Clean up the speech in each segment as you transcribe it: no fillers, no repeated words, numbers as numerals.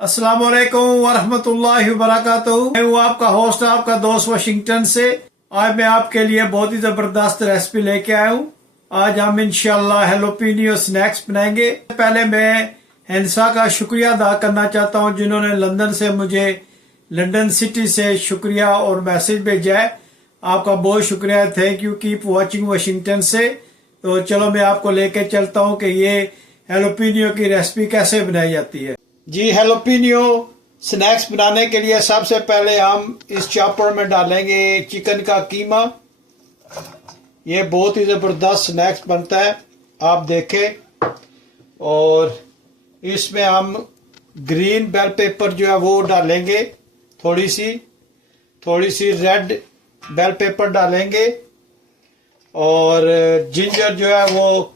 अस्सलाम वालेकुम वरहमतुल्लाहि वबरकातुहू। मैं हूँ आपका होस्ट, आपका दोस्त वाशिंगटन से। आज मैं आपके लिए बहुत ही जबरदस्त रेसिपी लेके आया हूँ। आज हम इंशाल्लाह हेलोपिनियो स्नैक्स बनाएंगे। पहले मैं हिंसा का शुक्रिया अदा करना चाहता हूँ जिन्होंने लंदन से मुझे लंदन सिटी से शुक्रिया और मैसेज भेजा है। आपका बहुत शुक्रिया, thank you, keep watching Washington से। तो चलो मैं आपको लेके चलता हूँ कि ये हेलोपिनियो की रेसिपी कैसे बनाई जाती है। जी, हेलोपिनियो स्नैक्स बनाने के लिए सबसे पहले हम इस चॉपर में डालेंगे चिकन का कीमा। ये बहुत ही ज़बरदस्त स्नैक्स बनता है, आप देखें। और इसमें हम ग्रीन बेल पेपर जो है वो डालेंगे, थोड़ी सी रेड बेल पेपर डालेंगे। और जिंजर जो है वो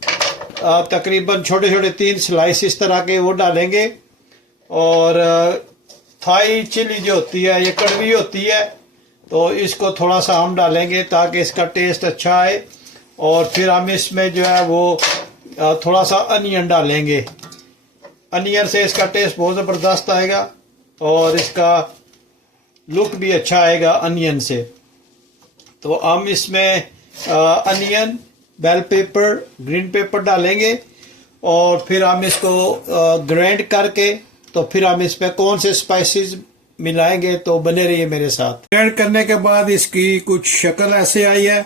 तकरीबन छोटे छोटे 3 स्लाइस इस तरह के वो डालेंगे। और थाई चिली जो होती है ये कड़वी होती है, तो इसको थोड़ा सा हम डालेंगे ताकि इसका टेस्ट अच्छा आए। और फिर हम इसमें जो है वो थोड़ा सा अनियन डालेंगे। अनियन से इसका टेस्ट बहुत ज़बरदस्त आएगा और इसका लुक भी अच्छा आएगा अनियन से। तो हम इसमें onion, bell pepper, green pepper डालेंगे। और फिर हम इसको ग्राइंड करके तो फिर हम इसमें कौन से स्पाइसेस मिलाएंगे, तो बने रहिए मेरे साथ। ग्राइंड करने के बाद इसकी कुछ शक्ल ऐसे आई है।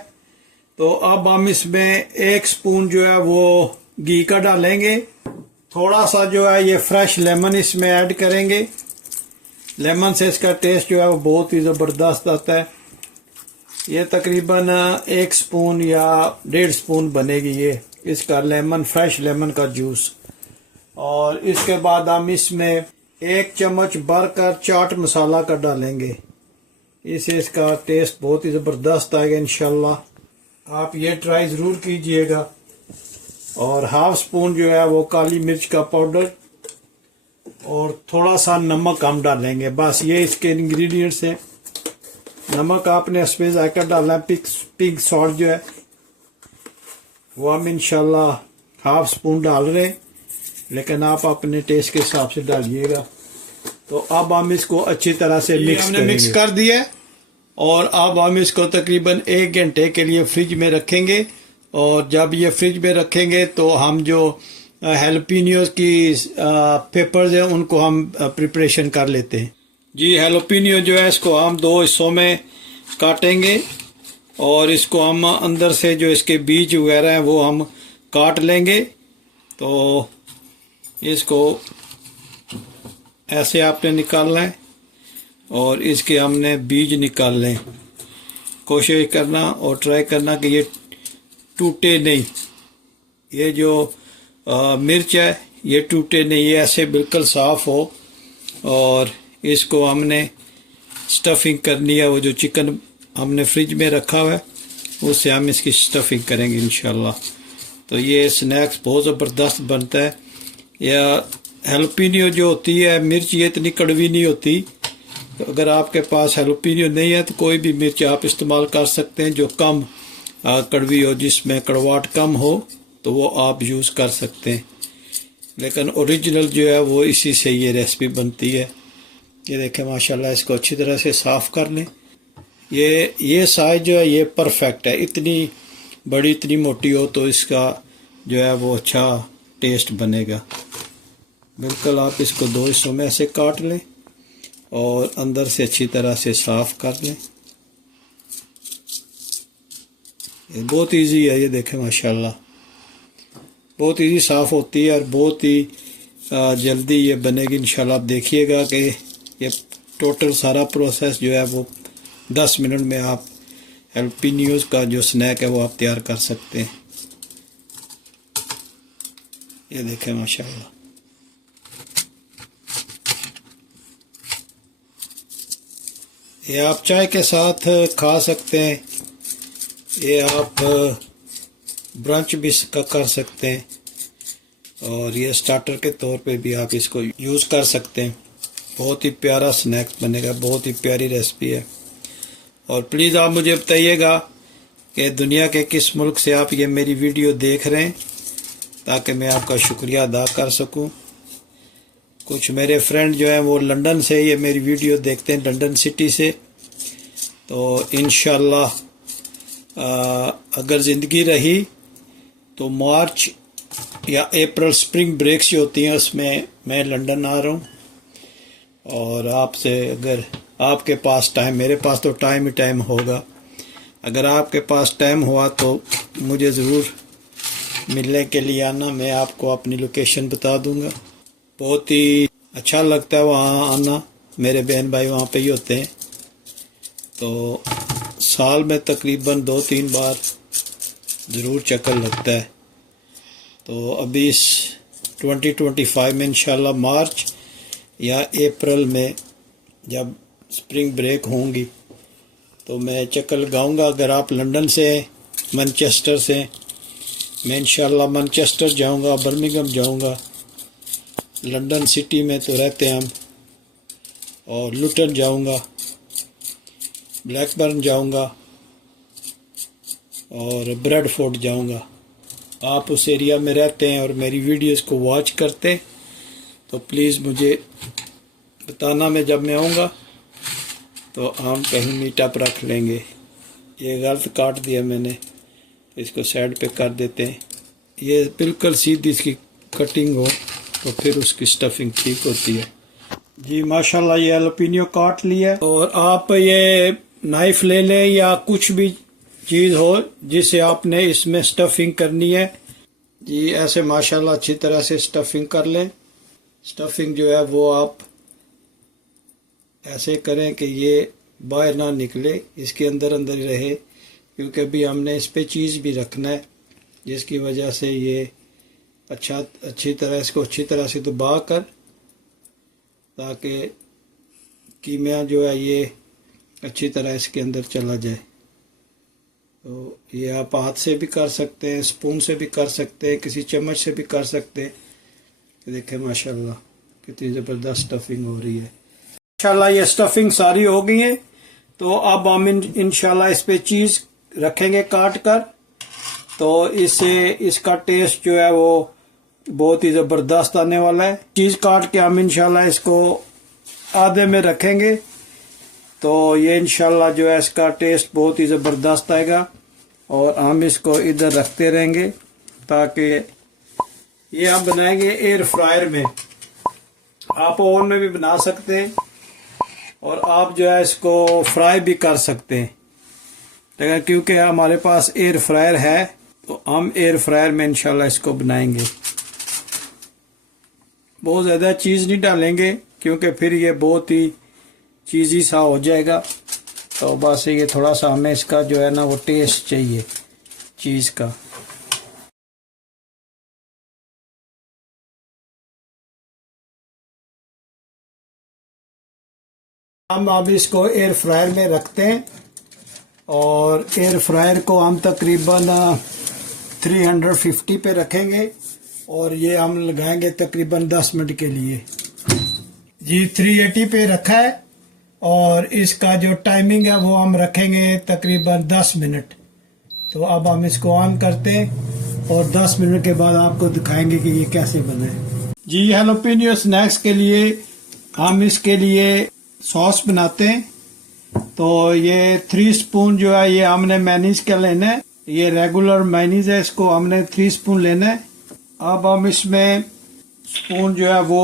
तो अब हम इसमें 1 स्पून जो है वो घी का डालेंगे। थोड़ा सा जो है ये फ्रेश लेमन इसमें ऐड करेंगे। लेमन से इसका टेस्ट जो है वो बहुत ही ज़बरदस्त आता है। ये तकरीबन 1 स्पून या 1.5 स्पून बनेगी ये इसका लेमन, फ्रेश लेमन का जूस। और इसके बाद हम इसमें 1 चम्मच भरकर चाट मसाला का डालेंगे। इससे इसका टेस्ट बहुत ही ज़बरदस्त आएगा इंशाल्लाह। आप ये ट्राई ज़रूर कीजिएगा। और 1/2 स्पून जो है वो काली मिर्च का पाउडर और थोड़ा सा नमक हम डालेंगे। बस ये इसके इंग्रेडिएंट्स हैं। नमक आपने इसमें जायका डालना है। पिंक सॉल्ट जो है वो हम इंशाल्लाह 1/2 स्पून डाल रहे हैं, लेकिन आप अपने टेस्ट के हिसाब से डालिएगा। तो अब हम इसको अच्छी तरह से मिक्स कर दिया। और अब हम इसको तकरीबन 1 घंटे के लिए फ्रिज में रखेंगे। और जब ये फ्रिज में रखेंगे तो हम जो हेलोपिनियोज की पेपर्स हैं उनको हम प्रिपरेशन कर लेते हैं। जी, हेलोपिनियो जो है इसको हम 2 हिस्सों में काटेंगे। और इसको हम अंदर से जो इसके बीज वगैरह हैं वो हम काट लेंगे। तो इसको ऐसे आपने निकालना है और इसके हमने बीज निकाल लें। कोशिश करना और ट्राई करना कि ये टूटे नहीं। ये जो मिर्च है ये टूटे नहीं, ये ऐसे बिल्कुल साफ़ हो। और इसको हमने स्टफिंग करनी है। वो जो चिकन हमने फ्रिज में रखा हुआ है उससे हम इसकी स्टफिंग करेंगे इंशाल्लाह। तो ये स्नैक्स बहुत ज़बरदस्त बनता है। या हेलोपिनियो जो होती है मिर्च ये इतनी कड़वी नहीं होती। तो अगर आपके पास हेलोपिनियो नहीं है तो कोई भी मिर्च आप इस्तेमाल कर सकते हैं जो कम कड़वी हो, जिसमें कड़वाहट कम हो, तो वो आप यूज़ कर सकते हैं। लेकिन ओरिजिनल जो है वो इसी से ये रेसिपी बनती है। ये देखें माशाल्लाह, इसको अच्छी तरह से साफ़ कर लें। ये साइज जो है ये परफेक्ट है। इतनी बड़ी, इतनी मोटी हो तो इसका जो है वो अच्छा टेस्ट बनेगा। बिल्कुल आप इसको 2 हिस्सों में ऐसे काट लें और अंदर से अच्छी तरह से साफ़ कर लें। ये बहुत इजी है। ये देखें माशाल्लाह, बहुत इजी साफ़ होती है और बहुत ही जल्दी ये बनेगी इंशाल्लाह। आप देखिएगा कि ये टोटल सारा प्रोसेस जो है वो 10 मिनट में आप हेलोपिनियोज का जो स्नैक है वो आप तैयार कर सकते हैं। ये देखें माशाल्लाह, ये आप चाय के साथ खा सकते हैं। ये आप ब्रंच भी कर सकते हैं। और ये स्टार्टर के तौर पे भी आप इसको यूज़ कर सकते हैं। बहुत ही प्यारा स्नैक्स बनेगा, बहुत ही प्यारी रेसिपी है। और प्लीज़ आप मुझे बताइएगा कि दुनिया के किस मुल्क से आप ये मेरी वीडियो देख रहे हैं, ताकि मैं आपका शुक्रिया अदा कर सकूं। कुछ मेरे फ्रेंड जो है वो लंदन से ये मेरी वीडियो देखते हैं, लंदन सिटी से। तो इंशाल्लाह अगर ज़िंदगी रही तो मार्च या अप्रैल स्प्रिंग ब्रेक्स जो होती हैं उसमें मैं लंदन आ रहा हूँ। और आपसे अगर आपके पास टाइम, मेरे पास तो टाइम ही टाइम होगा, अगर आपके पास टाइम हुआ तो मुझे ज़रूर मिलने के लिए आना। मैं आपको अपनी लोकेशन बता दूंगा। बहुत ही अच्छा लगता है वहाँ आना, मेरे बहन भाई वहाँ पे ही होते हैं। तो साल में तकरीबन 2-3 बार ज़रूर चक्कर लगता है। तो अभी इस 2025 में इंशाल्लाह मार्च या अप्रैल में जब स्प्रिंग ब्रेक होंगी तो मैं चक्कर लगाऊंगा। अगर आप लंदन से हैं, मैनचेस्टर से, मैं इंशाल्लाह मैनचेस्टर जाऊंगा, बर्मिंघम जाऊंगा, लंदन सिटी में तो रहते हैं हम, और लुटन जाऊंगा, ब्लैकबर्न जाऊंगा और ब्रेडफोर्ड जाऊंगा। आप उस एरिया में रहते हैं और मेरी वीडियोस को वॉच करते हैं तो प्लीज़ मुझे बताना। मैं जब मैं आऊँगा तो हम कहीं मीटअप रख लेंगे। ये गलत काट दिया मैंने, इसको साइड पे कर देते हैं। ये बिल्कुल सीधी इसकी कटिंग हो तो फिर उसकी स्टफिंग ठीक होती है। जी माशाल्लाह ये एलोपिनियो काट लिया। और आप ये नाइफ ले लें या कुछ भी चीज़ हो जिसे आपने इसमें स्टफिंग करनी है। जी ऐसे माशाल्लाह अच्छी तरह से स्टफिंग कर लें। स्टफिंग जो है वो आप ऐसे करें कि ये बाहर ना निकले, इसके अंदर अंदर ही रहे, क्योंकि अभी हमने इस पे चीज़ भी रखना है, जिसकी वजह से ये अच्छी तरह इसको अच्छी तरह से दबा कर, ताकि कीमिया जो है ये अच्छी तरह इसके अंदर चला जाए। तो ये आप हाथ से भी कर सकते हैं, स्पून से भी कर सकते हैं, किसी चम्मच से भी कर सकते हैं। देखें माशाल्लाह कितनी ज़बरदस्त स्टफिंग हो रही है। इंशाल्लाह ये स्टफिंग सारी हो गई है। तो अब हम इंशाल्लाह इस पे चीज़ रखेंगे काट कर, तो इससे इसका टेस्ट जो है वो बहुत ही ज़बरदस्त आने वाला है। चीज़ काट के हम इंशाल्लाह इसको आधे में रखेंगे तो ये इंशाल्लाह जो है इसका टेस्ट बहुत ही ज़बरदस्त आएगा। और हम इसको इधर रखते रहेंगे ताकि ये हम बनाएंगे एयर फ्रायर में। आप ओवन में भी बना सकते हैं और आप जो है इसको फ्राई भी कर सकते हैं, लेकिन क्योंकि हमारे पास एयर फ्रायर है तो हम एयर फ्रायर में इंशाल्लाह इसको बनाएंगे। बहुत ज़्यादा चीज़ नहीं डालेंगे क्योंकि फिर ये बहुत ही चीज़ी सा हो जाएगा। तो बस ये थोड़ा सा हमें इसका जो है ना वो टेस्ट चाहिए चीज़ का। हम अब इसको एयर फ्रायर में रखते हैं और एयर फ्रायर को हम तकरीबन 350 पे रखेंगे और ये हम लगाएंगे तकरीबन 10 मिनट के लिए। जी 380 पे रखा है और इसका जो टाइमिंग है वो हम रखेंगे तकरीबन 10 मिनट। तो अब हम इसको ऑन करते हैं और 10 मिनट के बाद आपको दिखाएंगे कि ये कैसे बना है। जी हैलोपिनियो स्नैक्स के लिए हम इसके लिए सॉस बनाते हैं। तो ये 3 स्पून जो है ये हमने मेयोनीज का लेना है। ये रेगुलर मेयोनीज है, इसको हमने 3 स्पून लेना है। अब हम इसमें स्पून जो है वो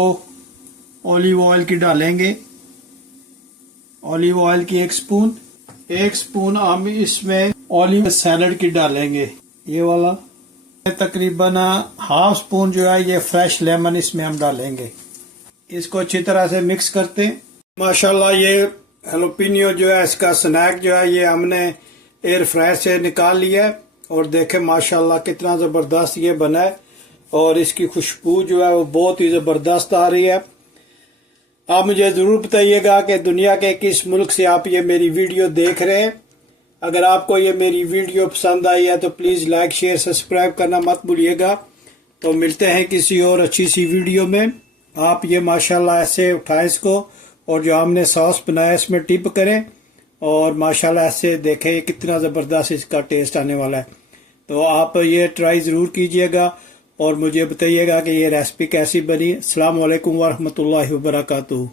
ऑलिव ऑयल की डालेंगे। ऑलिव ऑयल की 1 स्पून हम इसमें ऑलिव सैलड की डालेंगे, ये वाला। तकरीबन ½ स्पून जो है ये फ्रेश लेमन इसमें हम डालेंगे। इसको अच्छी तरह से मिक्स करते हैं। माशाल्लाह ये हैलोपिनियो जो है इसका स्नैक जो है ये हमने एयर फ्रायर से निकाल लिया है और देखें माशाल्लाह कितना ज़बरदस्त ये बना है और इसकी खुशबू जो है वो बहुत ही ज़बरदस्त आ रही है। आप मुझे ज़रूर बताइएगा कि दुनिया के किस मुल्क से आप ये मेरी वीडियो देख रहे हैं। अगर आपको ये मेरी वीडियो पसंद आई है तो प्लीज़ लाइक शेयर सब्सक्राइब करना मत भूलिएगा। तो मिलते हैं किसी और अच्छी सी वीडियो में। आप ये माशाल्लाह ऐसे उठाएं इसको और जो हमने सॉस बनाया इसमें टिप करें और माशाल्लाह ऐसे देखें कितना ज़बरदस्त इसका टेस्ट आने वाला है। तो आप ये ट्राई ज़रूर कीजिएगा और मुझे बताइएगा कि ये रेसिपी कैसी बनी। अस्सलाम वालेकुम वरहमतुल्लाहि वबरकातुहू।